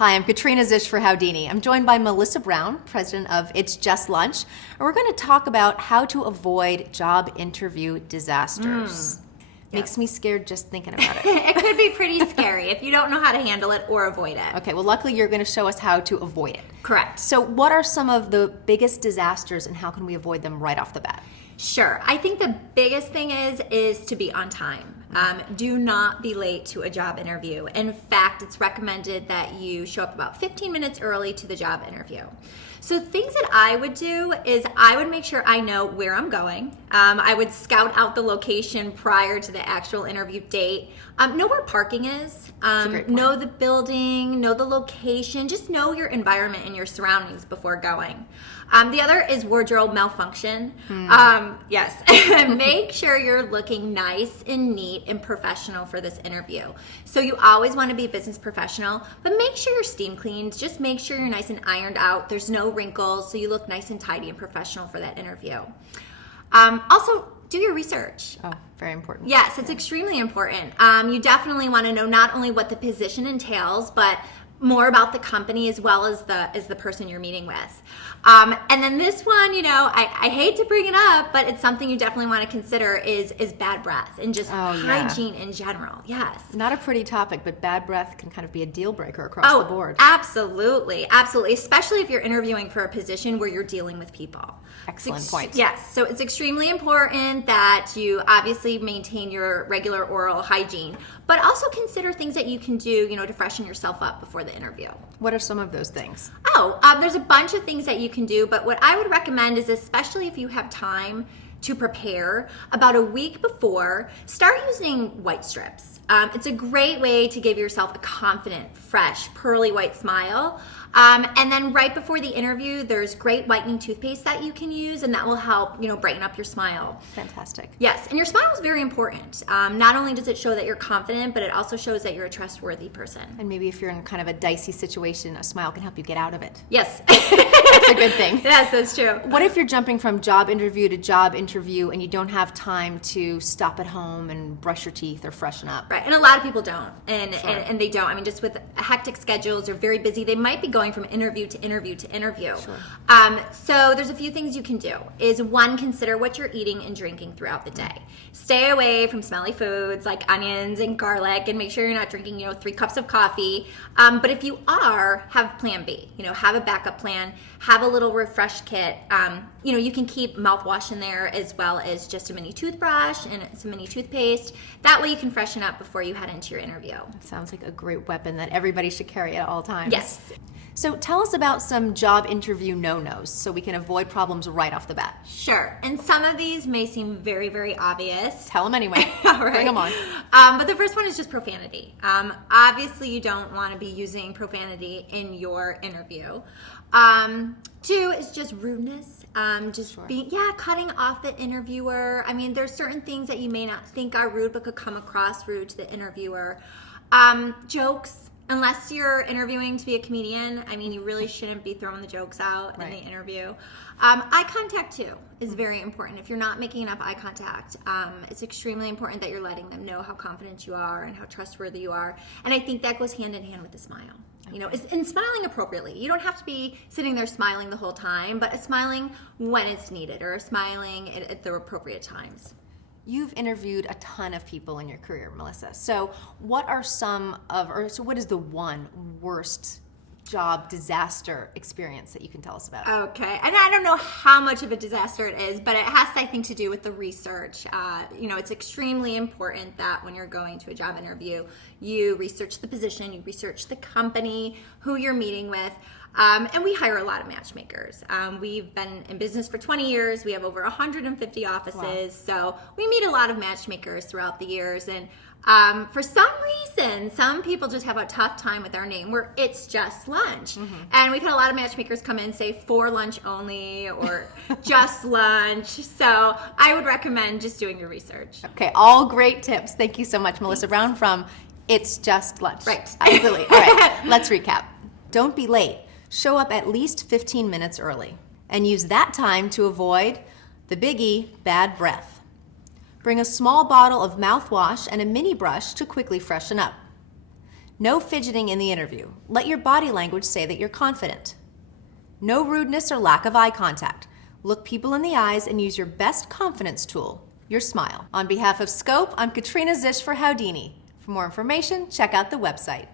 Hi, I'm Katrina Zish for Howdini. I'm joined by Melissa Brown, president of It's Just Lunch, and we're going to talk about how to avoid job interview disasters. Makes me scared just thinking about it. It could be pretty scary if you don't know how to handle it or avoid it. Okay, well, luckily you're going to show us how to avoid it. Correct. So what are some of the biggest disasters and how can we avoid them right off the bat? Sure. I think the biggest thing is to be on time. Do not be late to a job interview. In fact, it's recommended that you show up about 15 minutes early to the job interview. So things that I would do is I would make sure I know where I'm going. I would scout out the location prior to the actual interview date. Know where parking is. Know the building, know the location. Just know your environment and your surroundings before going. The other is wardrobe malfunction. Yes. Make sure you're looking nice and neat and professional for this interview. So you always want to be business professional, but make sure you're steam cleaned. Just make sure you're nice and ironed out. There's no wrinkles, so you look nice and tidy and professional for that interview. Also, do your research. Oh, very important. Yes, it's extremely important. You definitely want to know not only what the position entails, but more about the company as well as the person you're meeting with. And then this one, I hate to bring it up, but it's something you definitely want to consider is bad breath and just hygiene in general. Yes. Not a pretty topic, but bad breath can kind of be a deal breaker across the board. Absolutely. Absolutely. Especially if you're interviewing for a position where you're dealing with people. Excellent point. Yes. So it's extremely important that you obviously maintain your regular oral hygiene, but also consider things that you can do, to freshen yourself up before the interview. What are some of those things? There's a bunch of things that you can do, but what I would recommend is, especially if you have time to prepare, about a week before, start using white strips. It's a great way to give yourself a confident, fresh, pearly white smile. And then right before the interview, there's great whitening toothpaste that you can use, and that will help, brighten up your smile. Fantastic. Yes, and your smile is very important. Not only does it show that you're confident, but it also shows that you're a trustworthy person. And maybe if you're in kind of a dicey situation, a smile can help you get out of it. Yes. That's a good thing. Yes, that's true. What if you're jumping from job interview to job interview and you don't have time to stop at home and brush your teeth or freshen up? Right, and a lot of people don't, and they don't. I mean, just with hectic schedules, they're very busy. They might be going from interview to interview to interview. Sure. So there's a few things you can do. Is one, consider what you're eating and drinking throughout the day. Stay away from smelly foods like onions and garlic, and make sure you're not drinking, 3 cups of coffee. But if you are, have plan B. Have a backup plan. Have a little refresh kit. You can keep mouthwash in there as well as just a mini toothbrush and some mini toothpaste. That way you can freshen up before you head into your interview. Sounds like a great weapon that everybody should carry at all times. Yes. So tell us about some job interview no-nos so we can avoid problems right off the bat. Sure. And some of these may seem very, very obvious. Tell them anyway. All right. Bring them on. But the first one is just profanity. Obviously, you don't want to be using profanity in your interview. 2 is just rudeness. Cutting off the interviewer. I mean, there's certain things that you may not think are rude, but could come across rude to the interviewer. Jokes. Unless you're interviewing to be a comedian, you really shouldn't be throwing the jokes out in the interview. Eye contact, too, is very important. If you're not making enough eye contact, it's extremely important that you're letting them know how confident you are and how trustworthy you are. And I think that goes hand in hand with a smile. And smiling appropriately. You don't have to be sitting there smiling the whole time, but smiling when it's needed or smiling at the appropriate times. You've interviewed a ton of people in your career, Melissa. So what is the one worst job disaster experience that you can tell us about? Okay, and I don't know how much of a disaster it is, but it has, I think, to do with the research. It's extremely important that when you're going to a job interview, you research the position, you research the company, who you're meeting with. And we hire a lot of matchmakers. We've been in business for 20 years. We have over 150 offices. Wow. So we meet a lot of matchmakers throughout the years. And for some reason, some people just have a tough time with our name where it's just lunch. Mm-hmm. And we've had a lot of matchmakers come in and say for lunch only or just lunch. So I would recommend just doing your research. Okay, all great tips. Thank you so much, Melissa Brown from It's Just Lunch. Right. Absolutely. All right, let's recap. Don't be late. Show up at least 15 minutes early and use that time to avoid the biggie, bad breath. Bring a small bottle of mouthwash and a mini brush to quickly freshen up. No fidgeting in the interview. Let your body language say that you're confident. No rudeness or lack of eye contact. Look people in the eyes and use your best confidence tool, your smile. On behalf of Scope, I'm Katrina Zisch for Howdini. For more information, check out the website.